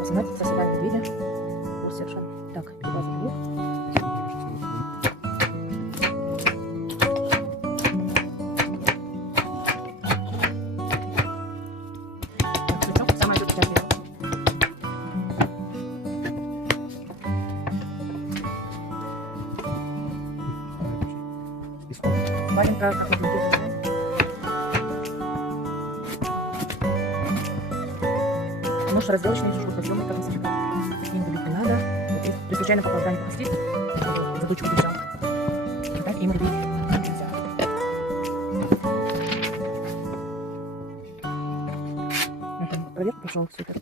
Право снимать, засыпаем медведя. Вот совершенно. Так, база двух. Самое сейчас дело. Маленькая, как мы видим. Нож разделочный, жужжу подъемный, как насыпать. Не любить не надо. Вот, если при случайном попадании попустить, задучку держал. Вот так им рубить нельзя. Проверка пошел, супер.